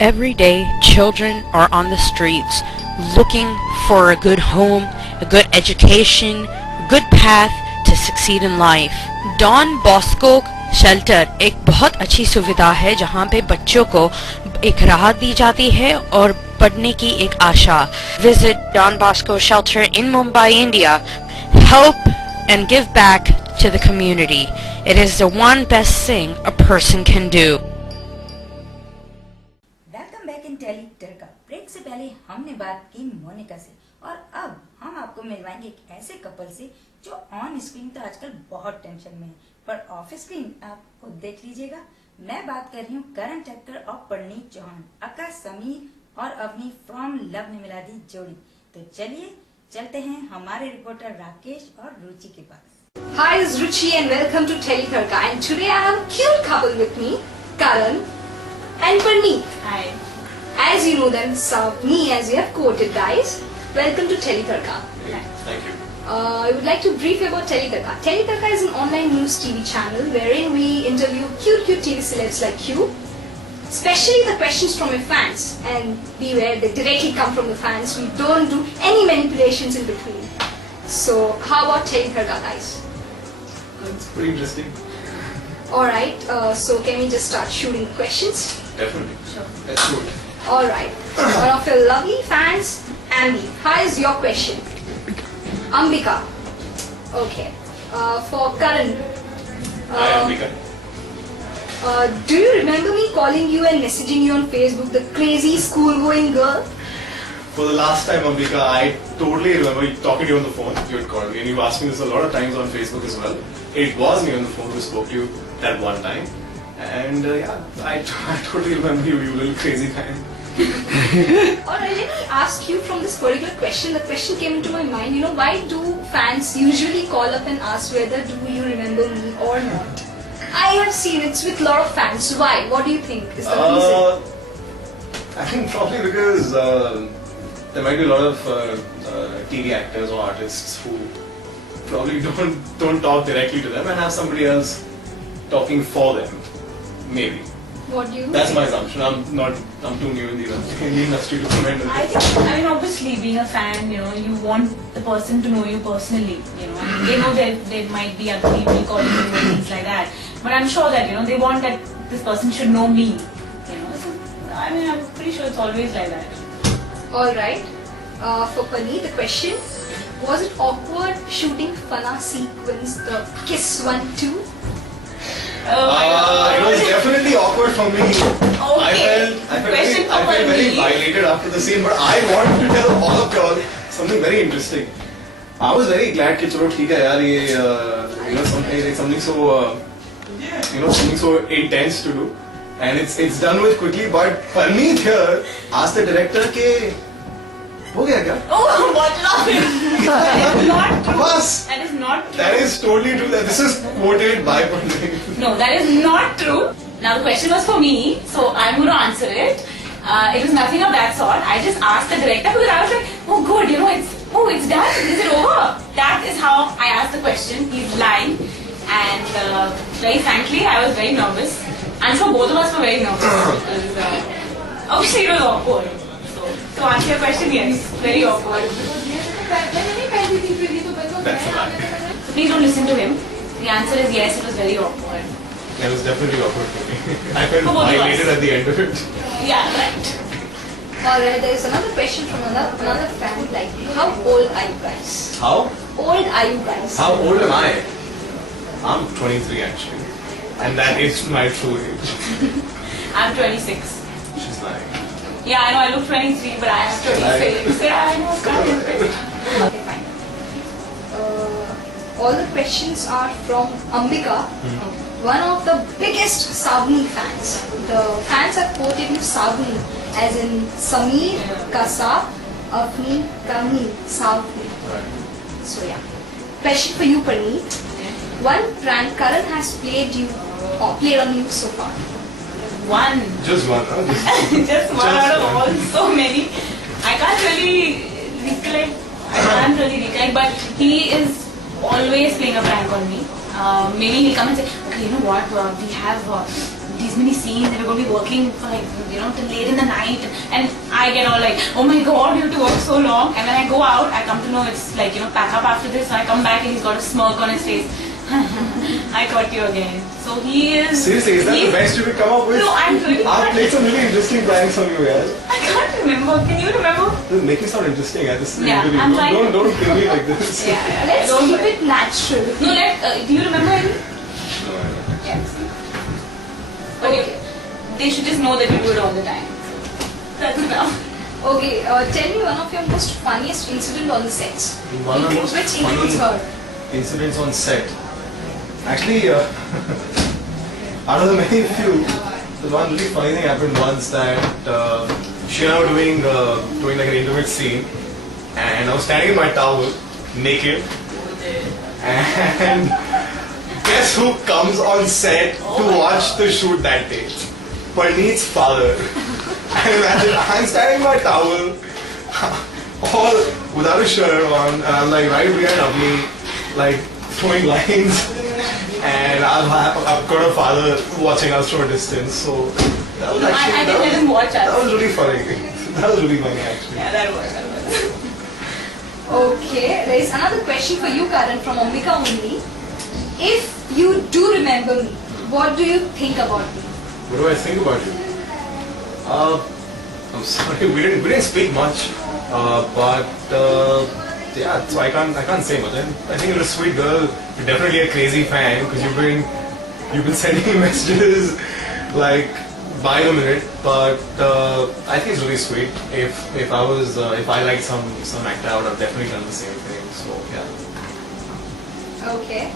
Every day, children are on the streets looking for a good home, a good education, a good path to succeed in life. Don Bosco shelter एक बहुत अच्छी सुविधा है जहाँ पे बच्चों को एक राहत दी जाती है और पढ़ने की एक आशा. Visit Don Bosco Shelter in Mumbai, India. Help and give back to the community. It is the one best thing a person can do. Welcome back in टेली टर्का. ब्रेक से पहले हमने बात की मोनिका से और अब हम आपको मिलवाएंगे एक ऐसे कपल से जो ऑन स्क्रीन तो आजकल बहुत टेंशन में है, पर ऑफ स्क्रीन आप खुद देख लीजिएगा. मैं बात कर रही हूँ करंट एक्टर और परनीत चौहान, अका समीर और अवनी फ्रॉम लव ने मिला दी जोड़ी. तो चलिए चलते हैं हमारे रिपोर्टर राकेश और रुचि के पास. Hi, this is Ruchi and welcome to Telekarka, and today I have a cute couple with me, Karan and Parneet. Hi. As you know them, Savni, as you have quoted, guys. Welcome to Telekarka. Thank you. I would like to brief you about Telekarka. Telekarka is an online news TV channel wherein we interview cute TV celebs like you, especially the questions from your fans. And beware, they directly come from the fans. We don't do any manipulations in between. So, how about Telekarka, guys? It's pretty interesting. Alright, so can we just start shooting questions? Definitely. Sure. Let's do it. Alright, one of your lovely fans, Ambi. How is your question? Ambika. Okay. For Karan. Hi, Ambika. Do you remember me calling you and messaging you on Facebook, the crazy school-going girl? For the last time, Ambika, I totally remember talking to you on the phone. You had called me and you asked me this a lot of times on Facebook as well. It was me on the phone who spoke to you that one time. And yeah, I totally remember you little crazy guy. Alright, let me ask you from this particular question. The question came into my mind, you know, why do fans usually call up and ask whether do you remember me or not? I have seen it's with a lot of fans. Why? What do you think is the reason? I think probably because there might be a lot of TV actors or artists who probably don't talk directly to them and have somebody else talking for them. Maybe. What do you That's think? my assumption. I'm too new in the industry to comment on this. I mean, obviously, being a fan, you know, you want the person to know you personally. You know, I mean, they know that there might be other people calling you and things like that. But I'm sure that, you know, they want that this person should know me. You know, so, I mean, I'm pretty sure it's always like that. Alright. For Pani, the question, was it awkward shooting Fana sequence, the kiss 1-2? It was definitely awkward for me. Okay. I felt very violated after the scene, but I wanted to tell all of y'all something very interesting. I was very glad कि चलो ठीक है यार ये you know something so something so intense to do, and it's done with quickly. But Parneet here asked the director कि हो गया क्या? Oh, what laughing? That is not true. बस. That is not true. That is totally true. This is quoted by Parneet. No, that is not true. Now the question was for me, so I'm going to answer it. It was nothing of that sort. I just asked the director because I was like, oh good, you know, it's done. Is it over? That is how I asked the question. He's lying, and very frankly, I was very nervous. I'm sure both of us were very nervous because obviously it was awkward. So to answer your question, yes, very awkward. That's a lie. So please don't listen to him. The answer is yes, it was very awkward. That was definitely awkward for me. I felt For both of us. violated at the end of it. Yeah, right. Alright, there is another question from another fan, like, how old are you guys? How? Old are you guys? How old am I? I'm 23 actually. And that is my true age. I'm 26. She's lying. Yeah, I know I look 23, but I am 26. Yeah, I know. Okay, fine. All the questions are from Ambika, one of the biggest Savni fans. The fans have quoted you Savni as in Sameer ka Saaf, Avni ka Meer, Savni. So yeah. Question for you, Parneet. One prank Karan has played on you so far. One. Just one, huh? Just one out of all so many. I can't really recollect, but he is always playing a prank on me. Maybe he'll come and say, okay, you know what, we have these many scenes and we're going to be working for like, till late in the night, and I get all like, oh my god, you have to work so long. And when I go out, I come to know it's like, pack up after this. So I come back and he's got a smirk on his face. I caught you again. So he is... Seriously, is that the best you could come up with? No, I'm really... I've played some really interesting pranks on you, guys. I can't remember. Can you remember? Doesn't make me sound interesting. I just Yeah, really I'm trying to- don't kill me like this. Yeah. Let's Don't keep worry. it natural. No, do you remember any? No, I don't. Yes. But they should just know that you do it all the time. That's enough. Okay, tell me one of your most funniest incident on the sets. One of the most Which includes funny her. incidents on set. Actually, out of the many few, the one really funny thing happened once that she and I were doing like an intimate scene, and I was standing in my towel, naked, and guess who comes on set to watch the shoot that day? Parneet's father. And imagine, I'm standing in my towel, all without a shirt on, and I'm like right behind me, like throwing lines, and I've got a father watching us from a distance. So that was actually I didn't let him watch us. that was really funny. That was really funny actually. Yeah, that was. Okay, there is another question for you, Karan, from Ambika only. If you do remember me, what do you think about me? What do I think about you? I'm sorry, we didn't speak much, but yeah, so I can't say much. I think you're a sweet girl. You're definitely a crazy fan because you've been sending me messages like by the minute. But I think it's really sweet. If I liked some actor, I would have definitely done the same thing. So yeah. Okay.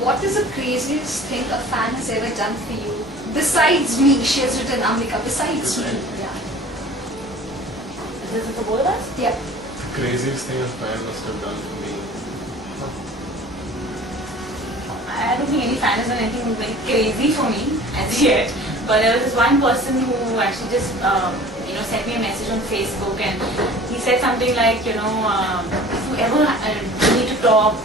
What is the craziest thing a fan has ever done for you? Besides me, she has written Ambika. Besides me. Yeah. Is this for both of us? Yeah. Craziest thing a fan must have done for me. I don't think any fan has done anything very crazy for me as yet. But there was this one person who actually just sent me a message on Facebook, and he said something like, if you ever need to talk,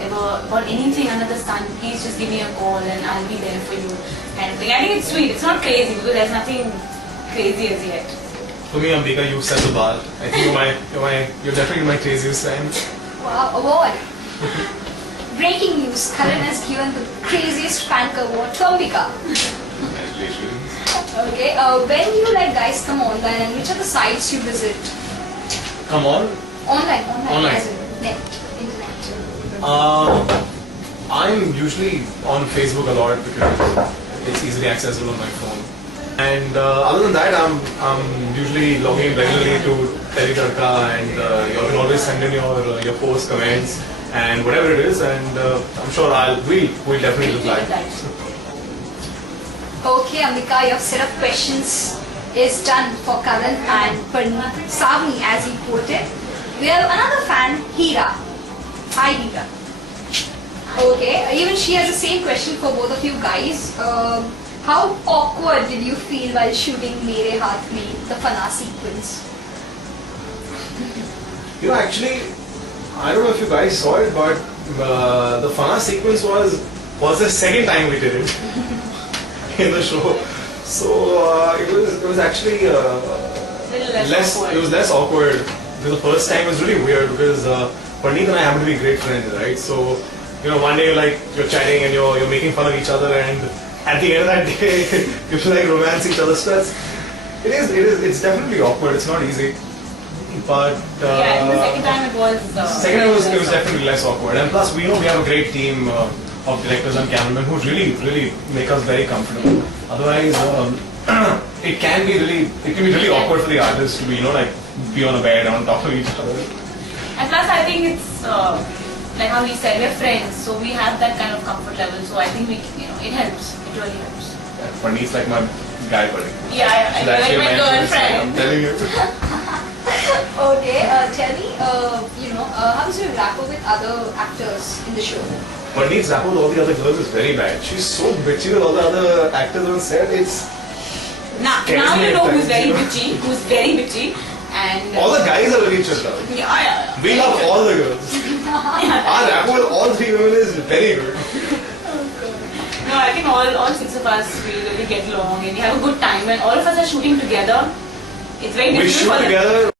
ever about anything under the sun, please just give me a call and I'll be there for you, kind of thing. I think it's sweet. It's not crazy because there's nothing crazy as yet. For me, Ambika, you set the bar. I think you're definitely my craziest fan. Wow, award. Breaking news, Karan has given the craziest fan award to Ambika. Congratulations. Okay, when you guys come online, and which are the sites you visit? Come on. Online. Online. As in net, internet. I'm usually on Facebook a lot because it's easily accessible on my phone. And other than that, I'm usually logging in regularly to Teletadka, and you can always send in your post comments and whatever it is, and I'm sure we'll definitely reply. Okay, Ambika, your set of questions is done for Karan and Parneet. Savni, as he quoted. We have another fan, Hira. Hi, Hira. Okay, even she has the same question for both of you guys. How awkward did you feel while shooting Mere Haath Mein, the Fana sequence? Actually, I don't know if you guys saw it, but the Fana sequence was the second time we did it in the show. So it was actually less awkward. Because the first time was really weird because Parneet and I happen to be great friends, right? So one day you're chatting and you're making fun of each other, and at the end of that day you feel like romance each other's stress. It's definitely awkward. It's not easy. But yeah, and the second time it was. Second time it was definitely less awkward, and plus we have a great team of directors and cameramen who really make us very comfortable. Otherwise, it can be really awkward for the artists to be be on a bed on top of each other. And plus, I think it's like how he said, we're friends, so we have that kind of comfort level. So I think it helps. It really helps. Yeah, Parneet's like my guy buddy. Yeah, I That's like your my man, girlfriend. I'm telling you. Okay, tell me, how does your rapport with other actors in the show? Parneet's rapport with all the other girls is very bad. She's so bitchy with all the other actors on set. Now you know who's very bitchy, and All the guys are really chilled out. yeah. We love all the girls. Our rapport with all three women is very good. No, I think all six of us we really get along and we have a good time. When all of us are shooting together, it's very We difficult shoot for together.